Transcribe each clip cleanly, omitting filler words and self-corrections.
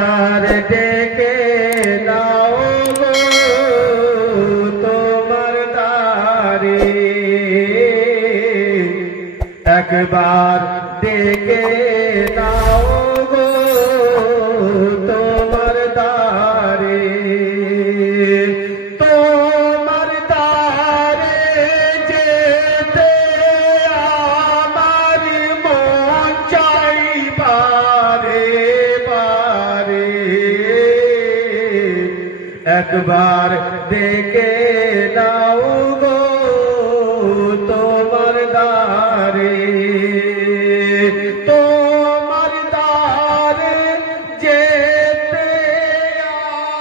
একবার ডেকে নাও গো তোমার দ্বারে, একবার ডেকে নাও গো তোমার দ্বারে, তোমার দ্বারে যেতে আমার মন চাই বারে বারে, একবার ডেকে নাও গো তোমার দ্বারে, তোমার দ্বারে যেতে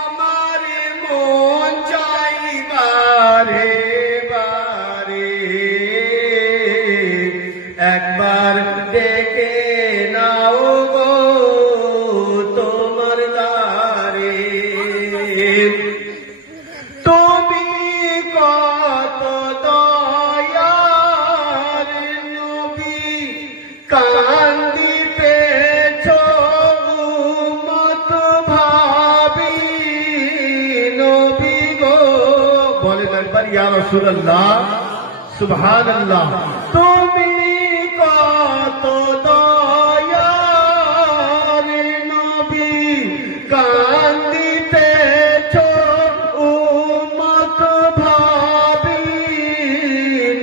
আমার মন চাই বারে বারে, একবার ডেকে নাও গো তোমার দ্বারে। তুমি কত দয়ার নবী, কান্দিতেছ উম্মত ভাবি নবী গো। বলেন একবার ইয়া রাসূলুল্লাহ, সুবহানাল্লাহ। তুমি কত দয়ার নবী, কান্দিতেছ উম্মত ভাবি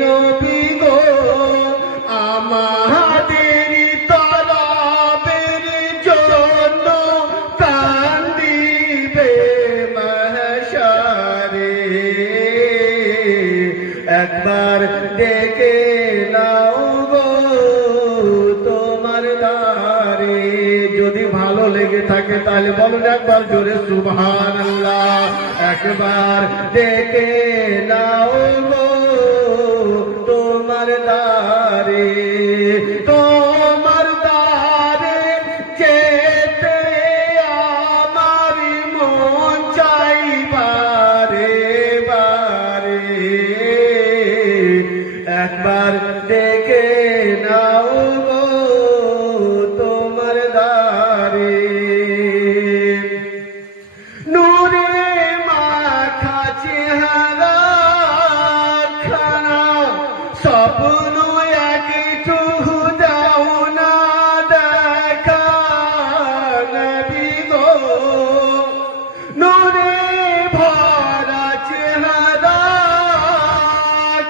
নবী গো। আমাদের তলবের জন্য কান্দিবে মাহশারে, একবার ডেকে নাও গো তোমার দ্বারে। যদি ভালো লেগে থাকে তাহলে বলুন একবার জোরে সুবহানাল্লাহ। একবার ডেকে নাও গো তোমার দ্বারে, তোমার দ্বারে যেতে আমার মন চাই বারে বারে, একবার ডেকে নাও গো তোমার দ্বারে। নূরে মাখা চেহারা খানা, স্বপ্ন একটু দাও না দেখা নবী গো। নূরে ভরা চেহারা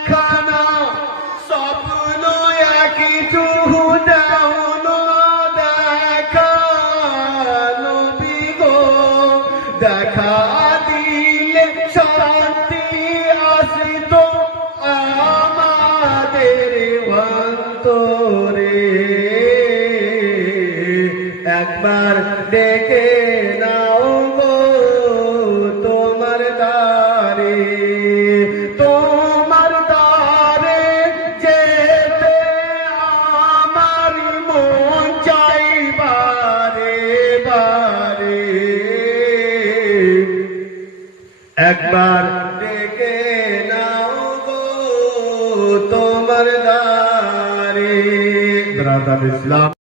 খানা, স্বপ্ন একটু দাও না দেখা নবী গো। দেখা দিলে শান্তি আসতো আমাদের অন্তরে, একবার ডেকে নাও গো তোমার দ্বারে, তোমার দ্বারে যেতে আমার মন চাই বারে বারে, একবার ডেকে নাও গো তোমার দ্বারে। ব্রাদার ইসলাম।